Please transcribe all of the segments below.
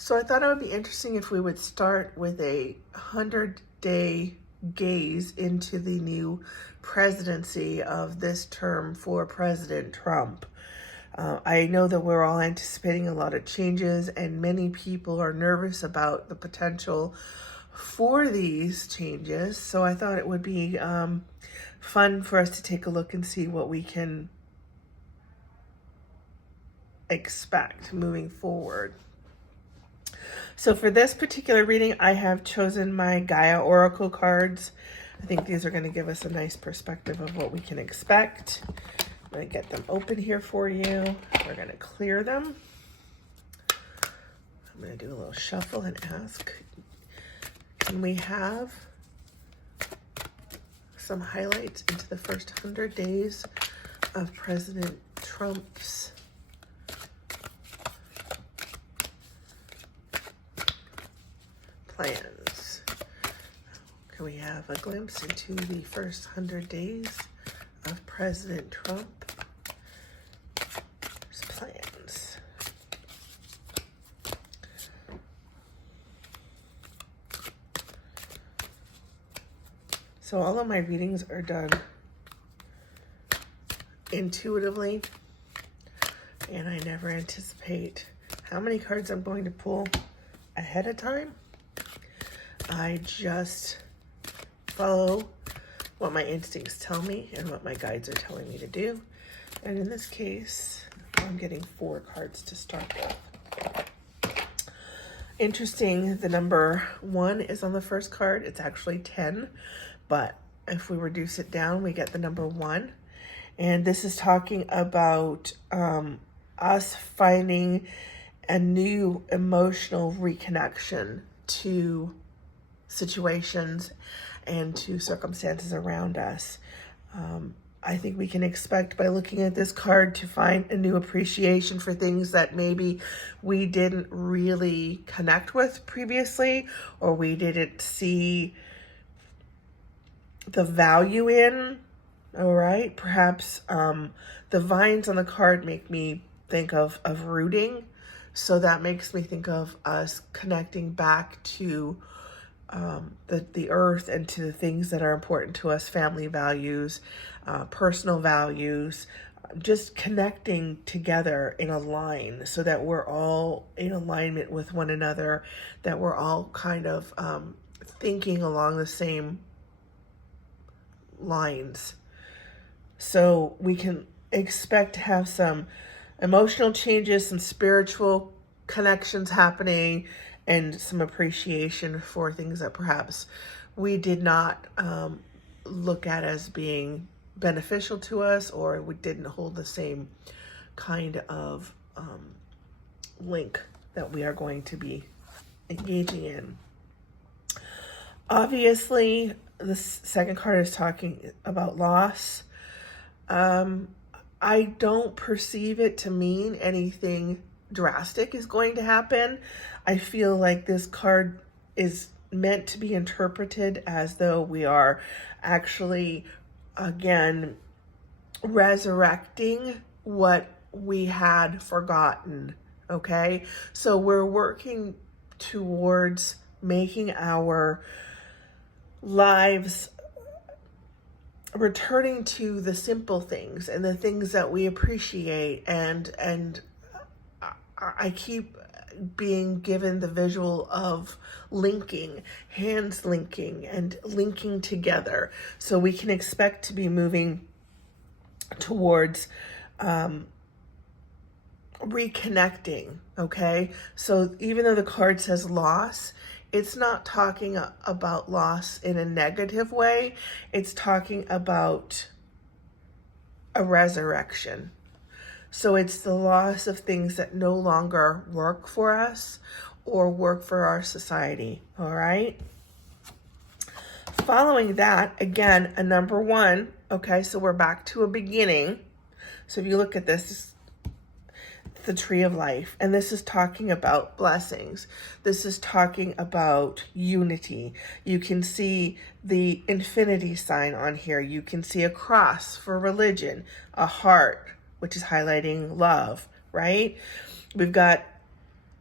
So I thought it would be interesting if we would start with a 100-day gaze into the new presidency of this term for President Trump. I know that we're all anticipating a lot of changes, and many people are nervous about the potential for these changes. So I thought it would be fun for us to take a look and see what we can expect moving forward. So for this particular reading, I have chosen my Gaia Oracle cards. I think these are going to give us a nice perspective of what we can expect. I'm going to get them open here for you. We're going to clear them. I'm going to do a little shuffle and ask, can we have some highlights into the first 100 days of President Trump's plans? Can we have a glimpse into the first 100 days of President Trump's plans? So all of my readings are done intuitively, and I never anticipate how many cards I'm going to pull ahead of time. I just follow what my instincts tell me and what my guides are telling me to do. And in this case, I'm getting 4 cards to start with. Interesting, the number 1 is on the first card. It's actually 10, but if we reduce it down, we get the number 1. And this is talking about us finding a new emotional reconnection to situations and to circumstances around us. I think we can expect by looking at this card to find a new appreciation for things that maybe we didn't really connect with previously, or we didn't see the value in. All right, perhaps the vines on the card make me think of rooting, so that makes me think of us connecting back to the earth and to the things that are important to us, family values, personal values, just connecting together in a line so that we're all in alignment with one another, that we're all kind of thinking along the same lines. So we can expect to have some emotional changes, some spiritual connections happening, and some appreciation for things that perhaps we did not look at as being beneficial to us, or we didn't hold the same kind of link that we are going to be engaging in. Obviously, the second card is talking about loss. I don't perceive it to mean anything drastic is going to happen. I feel like this card is meant to be interpreted as though we are actually, again, resurrecting what we had forgotten, okay? So we're working towards making our lives returning to the simple things and the things that we appreciate, and I keep being given the visual of linking, hands linking and linking together. So we can expect to be moving towards reconnecting, okay? So even though the card says loss, it's not talking about loss in a negative way. It's talking about a resurrection. So it's the loss of things that no longer work for us or work for our society, all right? Following that, again, a number 1, okay? So we're back to a beginning. So if you look at this, the tree of life, and this is talking about blessings. This is talking about unity. You can see the infinity sign on here. You can see a cross for religion, a heart, which is highlighting love, right? We've got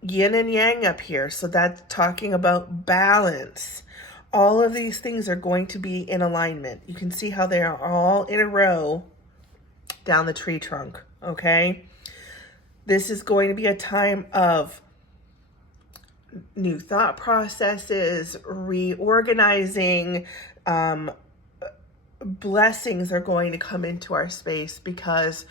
yin and yang up here. So that's talking about balance. All of these things are going to be in alignment. You can see how they are all in a row down the tree trunk, okay? This is going to be a time of new thought processes, reorganizing, blessings are going to come into our space, because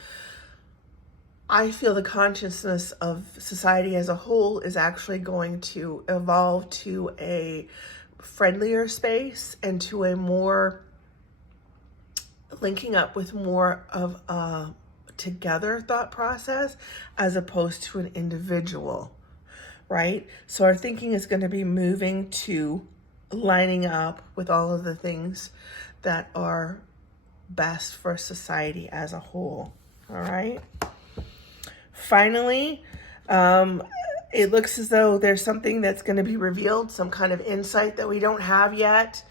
I feel the consciousness of society as a whole is actually going to evolve to a friendlier space and to a more linking up with more of a together thought process as opposed to an individual, right? So our thinking is going to be moving to lining up with all of the things that are best for society as a whole, all right? Finally, it looks as though there's something that's going to be revealed, some kind of insight that we don't have yet.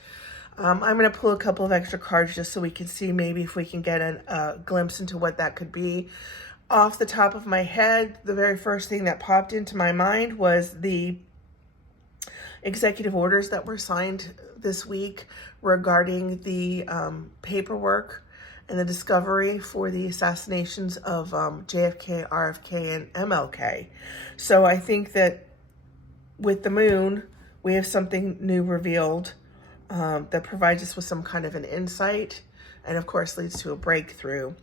I'm going to pull a couple of extra cards just so we can see maybe if we can get a glimpse into what that could be. Off the top of my head, the very first thing that popped into my mind was the executive orders that were signed this week regarding the paperwork and the discovery for the assassinations of JFK, RFK, and MLK. So I think that with the moon, we have something new revealed that provides us with some kind of an insight, and of course leads to a breakthrough.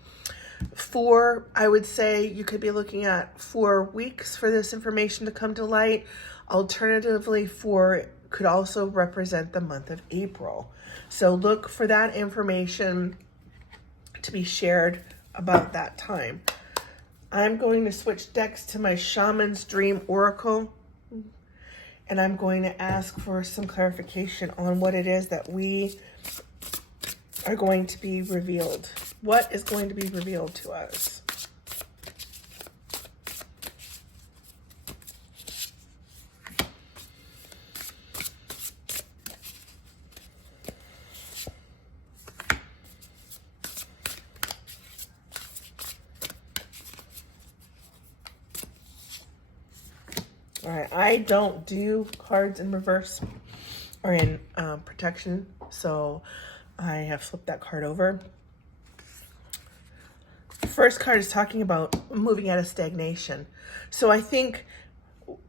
I would say you could be looking at 4 weeks for this information to come to light. Alternatively, 4 could also represent the month of April. So look for that information to be shared about that time. I'm going to switch decks to my Shaman's Dream Oracle, and I'm going to ask for some clarification on what it is that we are going to be revealed. What is going to be revealed to us? All right, I don't do cards in reverse or in protection, so I have flipped that card over. The first card is talking about moving out of stagnation. So I think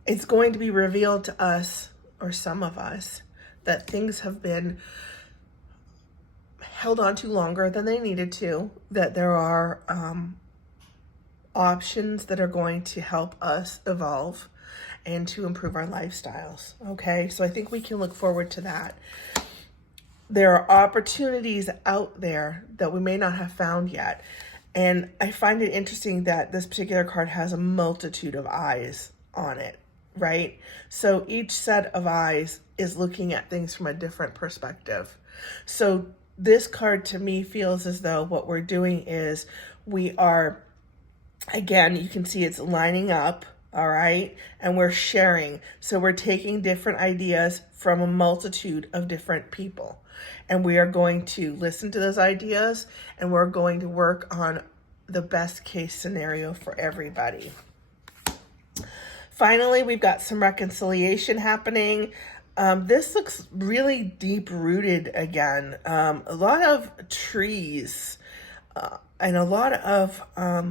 it's going to be revealed to us, or some of us, that things have been held on to longer than they needed to, that there are options that are going to help us evolve and to improve our lifestyles, okay? So I think we can look forward to that. There are opportunities out there that we may not have found yet. And I find it interesting that this particular card has a multitude of eyes on it, right? So each set of eyes is looking at things from a different perspective. So this card to me feels as though what we're doing is we are, again, you can see it's lining up, all right? And we're sharing. So we're taking different ideas from a multitude of different people. And we are going to listen to those ideas, and we're going to work on the best case scenario for everybody. Finally, we've got some reconciliation happening. This looks really deep rooted again. A lot of trees and a lot of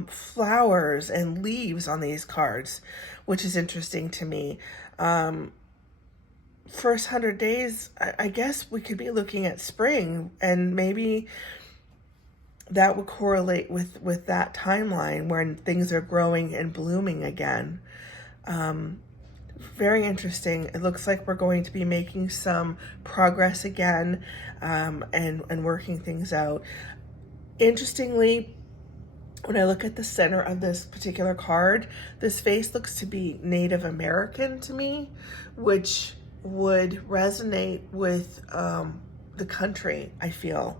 flowers and leaves on these cards, which is interesting to me. First 100 days, I guess we could be looking at spring, and maybe that would correlate with that timeline when things are growing and blooming again. Very interesting. It looks like we're going to be making some progress again, and working things out. Interestingly, when I look at the center of this particular card, this face looks to be Native American to me, which would resonate with the country, I feel.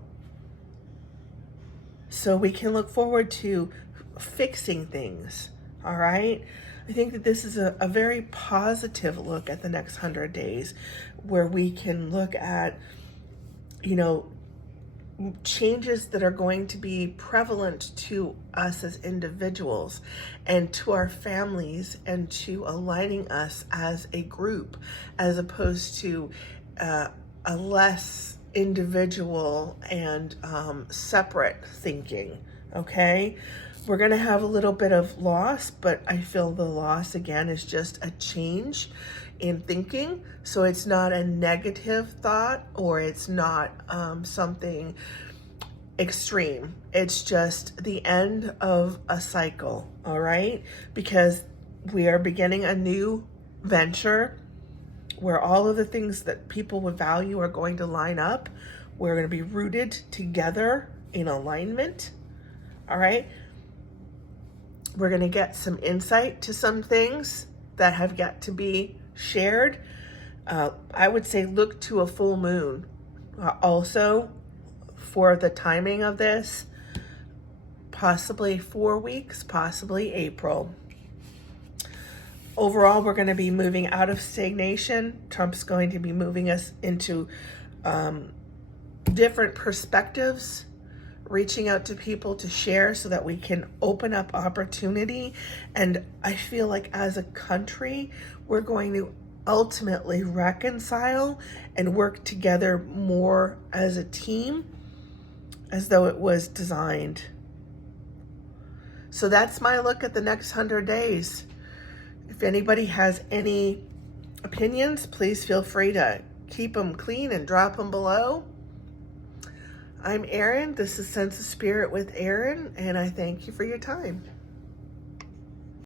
So we can look forward to fixing things, all right? I think that this is a very positive look at the next 100 days, where we can look at, changes that are going to be prevalent to us as individuals and to our families and to aligning us as a group, as opposed to a less individual and separate thinking. Okay, we're going to have a little bit of loss, but I feel the loss again is just a change in thinking. So it's not a negative thought, or it's not something extreme. It's just the end of a cycle, all right? Because we are beginning a new venture where all of the things that people would value are going to line up. We're going to be rooted together in alignment, all right? We're going to get some insight to some things that have yet to be shared. I would say look to a full moon also for the timing of this, possibly 4 weeks, possibly April. Overall, we're going to be moving out of stagnation. Trump's going to be moving us into different perspectives, reaching out to people to share so that we can open up opportunity. And I feel like as a country, we're going to ultimately reconcile and work together more as a team, as though it was designed. So that's my look at the next 100 days. If anybody has any opinions, please feel free to keep them clean and drop them below. I'm Erin. This is Sense of Spirit with Erin, and I thank you for your time.